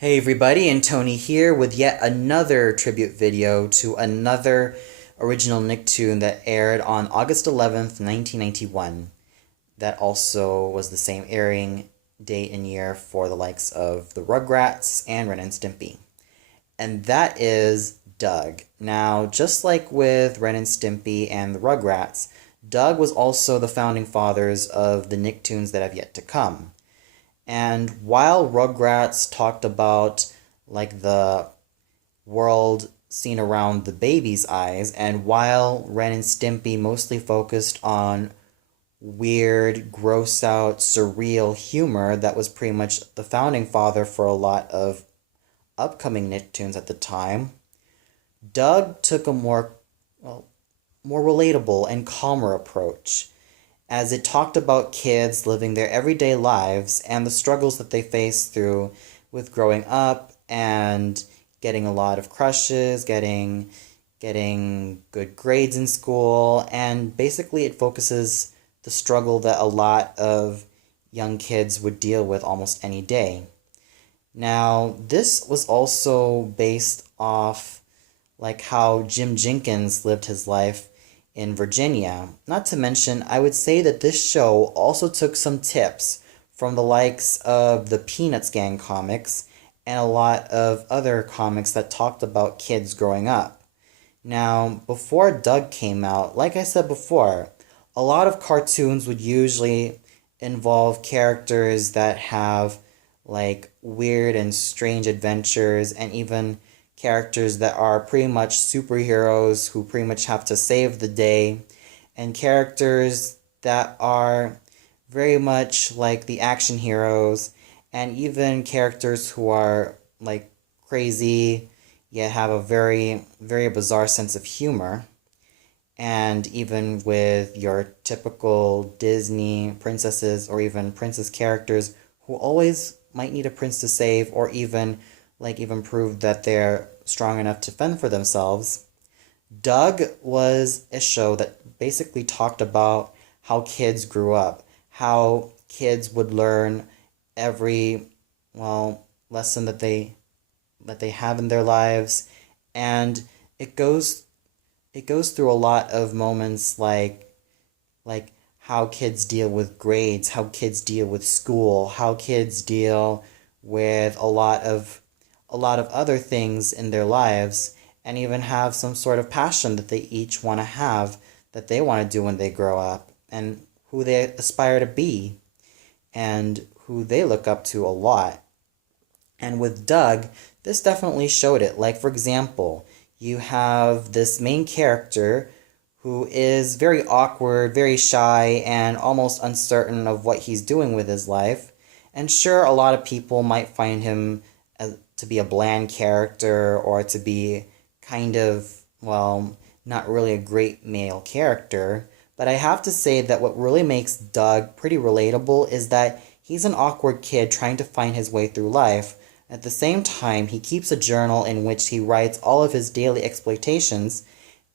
Hey everybody, and Tony here with yet another tribute video to another original Nicktoon that aired on August 11th, 1991. That also was the same airing date and year for the likes of the Rugrats and Ren and Stimpy. And that is Doug. Now, just like with Ren and Stimpy and the Rugrats, Doug was also the founding fathers of the Nicktoons that have yet to come. And while Rugrats talked about like the world seen around the baby's eyes, and while Ren and Stimpy mostly focused on weird, gross out, surreal humor that was pretty much the founding father for a lot of upcoming Nicktoons at the time, Doug took a well, more relatable and calmer approach as it talked about kids living their everyday lives and the struggles that they face through with growing up and getting a lot of crushes, getting good grades in school, and basically it focuses the struggle that a lot of young kids would deal with almost any day. Now, this was also based off like how Jim Jenkins lived his life in Virginia. Not to mention, I would say that this show also took some tips from the likes of the Peanuts Gang comics and a lot of other comics that talked about kids growing up. Now, before Doug came out, like I said before, a lot of cartoons would usually involve characters that have like weird and strange adventures, and even characters that are pretty much superheroes who pretty much have to save the day, and characters that are very much like the action heroes, and even characters who are like crazy yet have a very bizarre sense of humor. And even with your typical Disney princesses or even princess characters who always might need a prince to save, or even prove that they're strong enough to fend for themselves. Doug was a show that basically talked about how kids grew up, how kids would learn every lesson that they have in their lives, and it goes it goes through a lot of moments like how kids deal with grades, how kids deal with school, how kids deal with a lot of other things in their lives, and even have some sort of passion that they each want to have, that they want to do when they grow up, and who they aspire to be, and who they look up to a lot. And with Doug, this definitely showed it. Like, for example, you have this main character who is very awkward, very shy, and almost uncertain of what he's doing with his life. And sure, a lot of people might find him to be a bland character, or to be kind of, not really a great male character. But I have to say that what really makes Doug pretty relatable is that he's an awkward kid trying to find his way through life. At the same time, he keeps a journal in which he writes all of his daily exploitations,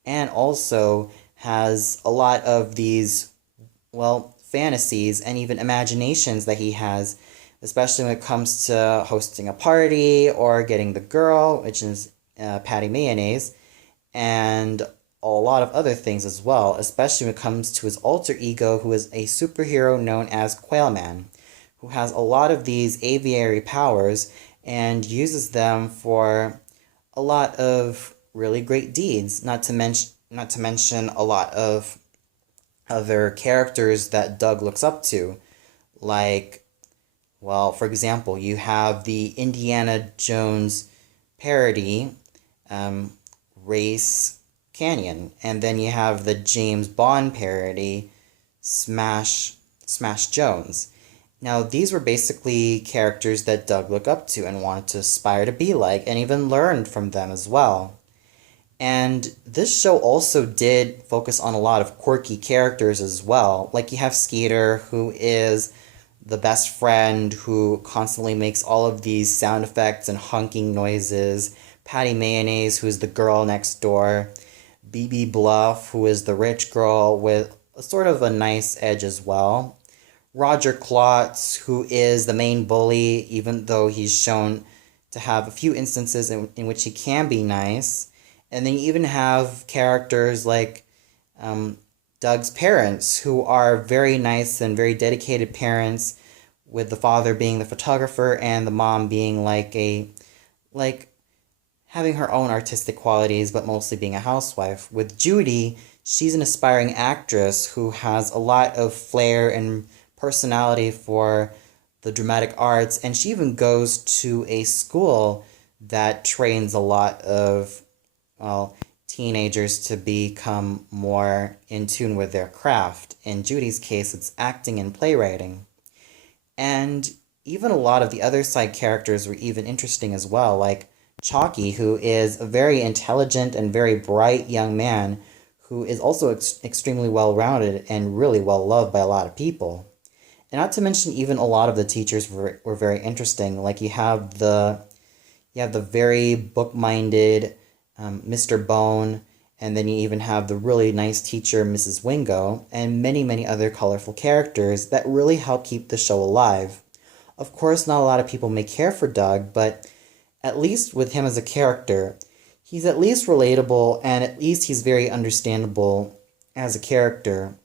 and also has a lot of these, fantasies and even imaginations that he has, especially when it comes to hosting a party or getting the girl, which is Patty Mayonnaise, and a lot of other things as well, especially when it comes to his alter ego, who is a superhero known as Quailman, who has a lot of these aviary powers and uses them for a lot of really great deeds, not to mention a lot of other characters that Doug looks up to. Like, for example, you have the Indiana Jones parody, Race Canyon, and then you have the James Bond parody, Smash Jones. Now, these were basically characters that Doug looked up to and wanted to aspire to be like, and even learned from them as well. And this show also did focus on a lot of quirky characters as well. Like, you have Skeeter, who is the best friend who constantly makes all of these sound effects and honking noises. Patty Mayonnaise, who is the girl next door. BB Bluff, who is the rich girl with a sort of a nice edge as well. Roger Klotz, who is the main bully, even though he's shown to have a few instances in which he can be nice. And then you even have characters like Doug's parents, who are very nice and very dedicated parents, with the father being the photographer and the mom being like having her own artistic qualities, but mostly being a housewife. With Judy, she's an aspiring actress who has a lot of flair and personality for the dramatic arts, and she even goes to a school that trains a lot of, well, teenagers to become more in tune with their craft. In Judy's case, it's acting and playwriting. And even a lot of the other side characters were even interesting as well, like Chalky, who is a very intelligent and very bright young man who is also extremely well rounded and really well loved by a lot of people. And not to mention, even a lot of the teachers were very interesting. Like you have the very book minded Mr. Bone, and then you even have the really nice teacher, Mrs. Wingo, and many, many other colorful characters that really help keep the show alive. Of course, not a lot of people may care for Doug, but at least with him as a character, he's at least relatable, and at least he's very understandable as a character.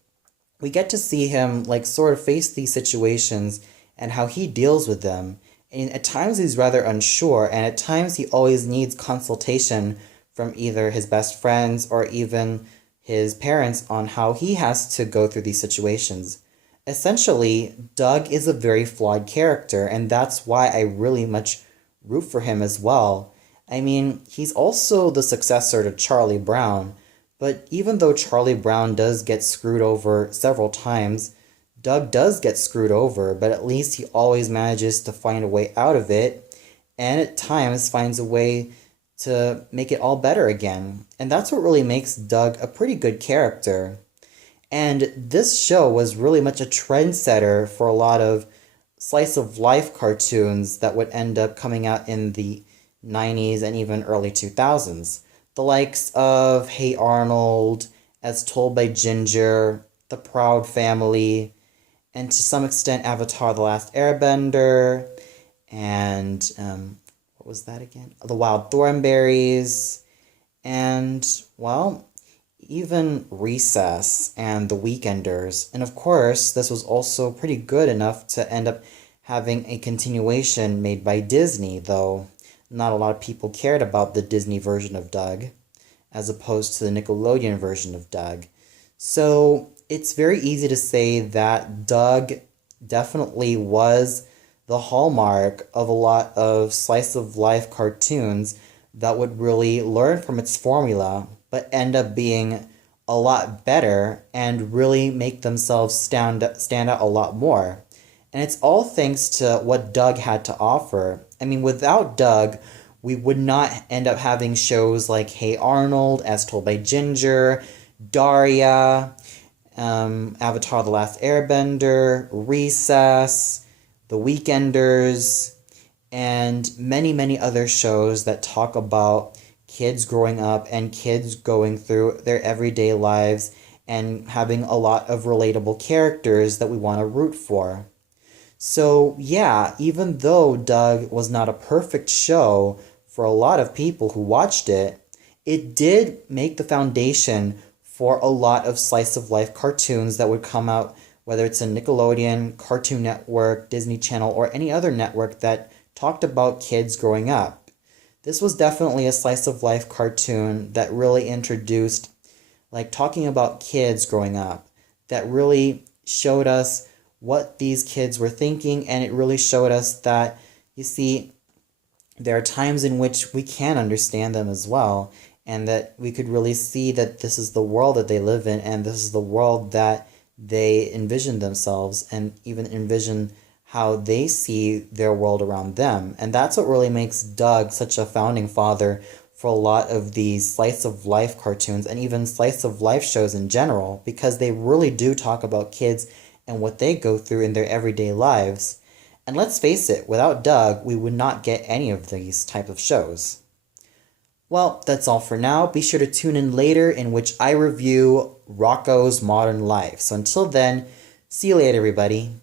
We get to see him sort of face these situations and how he deals with them. And at times he's rather unsure, and at times he always needs consultation from either his best friends or even his parents on how he has to go through these situations. Essentially, Doug is a very flawed character, and that's why I really much root for him as well. I mean, he's also the successor to Charlie Brown, but even though Charlie Brown does get screwed over several times, Doug does get screwed over, but at least he always manages to find a way out of it, and at times finds a way to make it all better again. And that's what really makes Doug a pretty good character. And this show was really much a trendsetter for a lot of slice of life cartoons that would end up coming out in the 90s and even early 2000s. The likes of Hey Arnold, As Told by Ginger, The Proud Family, and to some extent Avatar The Last Airbender, and what was that again? The Wild Thornberrys, and, well, even Recess and The Weekenders. And of course, this was also pretty good enough to end up having a continuation made by Disney, though not a lot of people cared about the Disney version of Doug, as opposed to the Nickelodeon version of Doug. So it's very easy to say that Doug definitely was the hallmark of a lot of slice of life cartoons that would really learn from its formula, but end up being a lot better and really make themselves stand out a lot more. And it's all thanks to what Doug had to offer. I mean, without Doug, we would not end up having shows like Hey Arnold, As Told by Ginger, Daria, Avatar The Last Airbender, Recess, The Weekenders, and many, many other shows that talk about kids growing up and kids going through their everyday lives and having a lot of relatable characters that we want to root for. So, yeah, even though Doug was not a perfect show for a lot of people who watched it, it did make the foundation for a lot of slice of life cartoons that would come out, whether it's a Nickelodeon, Cartoon Network, Disney Channel, or any other network that talked about kids growing up. This was definitely a slice of life cartoon that really introduced, talking about kids growing up, that really showed us what these kids were thinking, and it really showed us that, you see, there are times in which we can understand them as well, and that we could really see that this is the world that they live in, and this is the world that they envision themselves, and even envision how they see their world around them. And that's what really makes Doug such a founding father for a lot of these slice of life cartoons and even slice of life shows in general, because they really do talk about kids and what they go through in their everyday lives. And let's face it, without Doug, we would not get any of these type of shows. Well, that's all for now. Be sure to tune in later, in which I review Rocko's Modern Life. So until then, see you later, everybody.